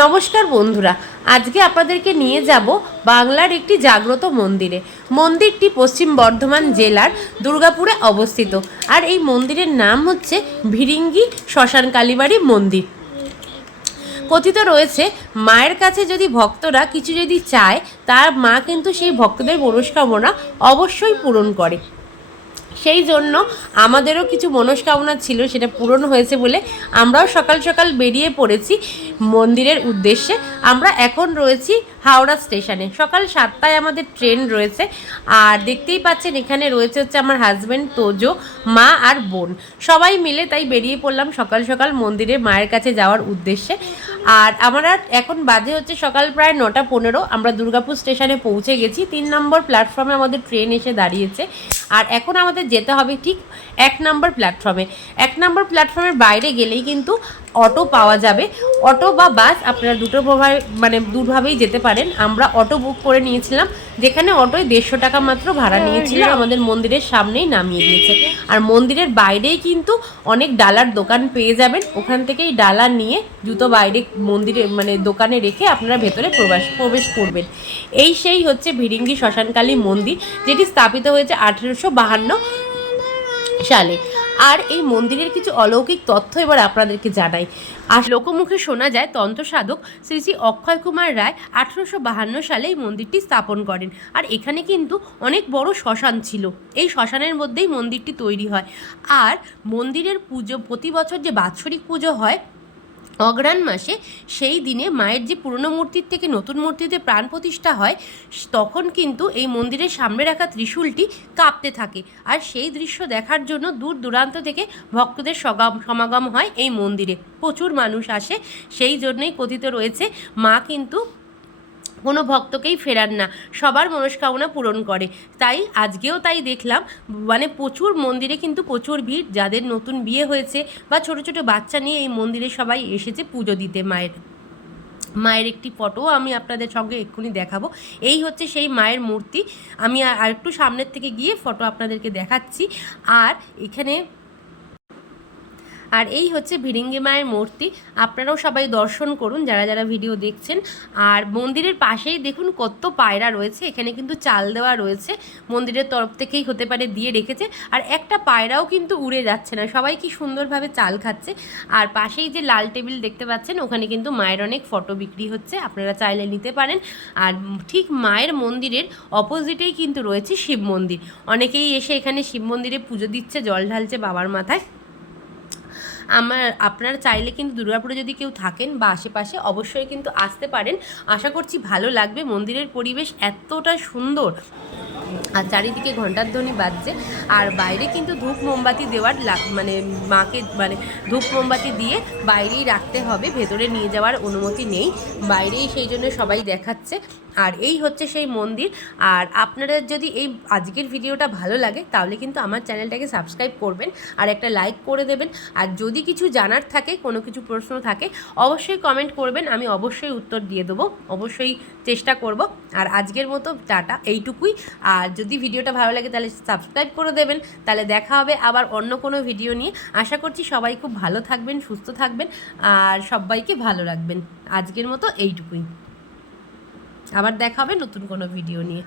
নমস্কার বন্ধুরা, আজকে আপনাদেরকে নিয়ে যাব বাংলার একটি জাগ্রত মন্দিরে। মন্দিরটি পশ্চিম বর্ধমান জেলার দুর্গাপুরে অবস্থিত। আর এই মন্দিরের নাম হচ্ছে ভিরিঙ্গি শ্মশান কালীবাড়ি মন্দির। কথিত রয়েছে, মায়ের কাছে যদি ভক্তরা কিছু যদি চায়, তার মা কিন্তু সেই ভক্তদের মনস্কামনা অবশ্যই পূরণ করে। সেই জন্য আমাদেরও কিছু মনস্কামনা ছিল, সেটা পূরণ হয়েছে বলে আমরাও সকাল সকাল বেরিয়ে পড়েছি মন্দিরের উদ্দেশ্যে। আমরা এখন রয়েছি হাওড়া স্টেশনে। সকাল 7টায় আমাদের ট্রেন রয়েছে। আর দেখতেই পাচ্ছেন এখানে রয়েছে হচ্ছে আমার হাজব্যান্ড, তোজো, মা আর বোন, সবাই মিলে তাই বেরিয়ে পড়লাম সকাল সকাল মন্দিরে মায়ের কাছে যাওয়ার উদ্দেশ্যে। আর আমরা এখন বাজে হচ্ছে সকাল প্রায় 9:15। আমরা দুর্গাপুর স্টেশনে পৌঁছে গেছি। 3 নম্বর প্ল্যাটফর্মে আমাদের ট্রেন এসে দাঁড়িয়েছে। আর এখন আমাদের যেতে হবে ঠিক 1 নম্বর প্ল্যাটফর্মে। 1 নম্বর প্ল্যাটফর্মের বাইরে গেলেই কিন্তু অটো পাওয়া যাবে। অটো বা বাস আপনারা দুভাবেই যেতে পারেন। আমরা অটো বুক করে নিয়েছিলাম, যেখানে অটোয় 150 টাকা মাত্র ভাড়া নিয়েছিল। আমাদের মন্দিরের সামনেই নামিয়ে দিয়েছে। আর মন্দিরের বাইরেই কিন্তু অনেক ডালার দোকান পেয়ে যাবেন। ওখান থেকেই ডালা নিয়ে জুতো বাইরে মন্দিরে দোকানে রেখে আপনারা ভেতরে প্রবেশ করবেন। এই সেই হচ্ছে ভিরিঙ্গি শ্মশানকালী মন্দির, যেটি স্থাপিত হয়েছে 1852 সালে। আর এই মন্দিরের কিছু অলৌকিক তথ্য এবার আপনাদেরকে জানাই। আর লোকমুখে শোনা যায়, তন্ত্র সাধক শ্রী শ্রী অক্ষয় কুমার রায় 1852 সালে এই মন্দিরটি স্থাপন করেন। আর এখানে কিন্তু অনেক বড় শ্মশান ছিল। এই শ্মশানের মধ্যেই মন্দিরটি তৈরি হয়। আর মন্দিরের পুজো, প্রতি বছর যে বাৎসরিক পুজো হয় অগ্রহায়ণ মাসে, সেই দিনে মায়ের যে পুরনো মূর্তির থেকে নতুন মূর্তিতে প্রাণ প্রতিষ্ঠা হয়, তখন কিন্তু এই মন্দিরের সামনে রাখা ত্রিশূলটি কাঁপতে থাকে। আর সেই দৃশ্য দেখার জন্য দূর দূরান্ত থেকে ভক্তদের সমাগম হয় এই মন্দিরে। প্রচুর মানুষ আসে। সেই জন্যই কথিত রয়েছে, মা কিন্তু কোনো ভক্তকেই ফেরান না, সবার মনস্কামনা পূরণ করে। তাই আজকেও তাই দেখলাম, প্রচুর মন্দিরে কিন্তু প্রচুর ভিড়। যাদের নতুন বিয়ে হয়েছে বা ছোট ছোট বাচ্চা নিয়ে এই মন্দিরে সবাই এসেছে পুজো দিতে। মায়ের একটি ফটোও আমি আপনাদের সঙ্গে এক্ষুনি দেখাবো। এই হচ্ছে সেই মায়ের মূর্তি। আমি আর একটু সামনের থেকে গিয়ে ফটো আপনাদেরকে দেখাচ্ছি। আর এই হচ্ছে ভিরিঙ্গি মায়ের মূর্তি। আপনারাও সবাই দর্শন করুন যারা যারা ভিডিও দেখছেন। আর মন্দিরের পাশেই দেখুন কত পায়রা রয়েছে। এখানে কিন্তু চাল দেওয়া রয়েছে, মন্দিরের তরফ থেকেই হতে পারে দিয়ে রেখেছে। আর একটা পায়রাও কিন্তু উড়ে যাচ্ছে না, সবাই কি সুন্দরভাবে চাল খাচ্ছে। আর পাশেই যে লাল টেবিল দেখতে পাচ্ছেন, ওখানে কিন্তু মায়ের অনেক ফটো বিক্রি হচ্ছে, আপনারা চাইলে নিতে পারেন। আর ঠিক মায়ের মন্দিরের অপোজিটেই কিন্তু রয়েছে শিব মন্দির। অনেকেই এসে এখানে শিব মন্দিরে পুজো দিচ্ছে, জল ঢালছে বাবার মাথায়। আপনারা চাইলে কিন্তু দুর্গাপুরে যদি কেউ থাকেন বা আশেপাশে, অবশ্যই কিন্তু আসতে পারেন। আশা করছি ভালো লাগবে। মন্দিরের পরিবেশ এতটা সুন্দর, আর চারিদিকে ঘণ্টার ধ্বনি বাজছে। আর বাইরে কিন্তু ধূপ মোমবাতি দেওয়ার মাকে ধূপ মোমবাতি দিয়ে বাইরেই রাখতে হবে, ভেতরে নিয়ে যাওয়ার অনুমতি নেই, বাইরেই, সেই জন্য সবাই দেখাচ্ছে। আর এই হচ্ছে সেই মন্দির। আর আপনারা যদি এই আজকের ভিডিওটা ভালো লাগে, তাহলে কিন্তু আমার চ্যানেলটাকে সাবস্ক্রাইব করবেন আর একটা লাইক করে দেবেন। আর যদি কিছু জানার থাকে, কোনো কিছু প্রশ্ন থাকে, অবশ্যই কমেন্ট করবেন, আমি অবশ্যই উত্তর দিয়ে দেবো, অবশ্যই চেষ্টা করব। আর আজকের মতো টাটা, এইটুকুই। আর যদি ভিডিওটা ভালো লাগে তাহলে সাবস্ক্রাইব করে দেবেন। তাহলে দেখা হবে আবার অন্য কোনো ভিডিও নিয়ে। আশা করছি সবাই খুব ভালো থাকবেন, সুস্থ থাকবেন আর সবাইকে ভালো রাখবেন। আজকের মতো এইটুকুই। আবার দেখা হবে নতুন কোনো ভিডিও নিয়ে।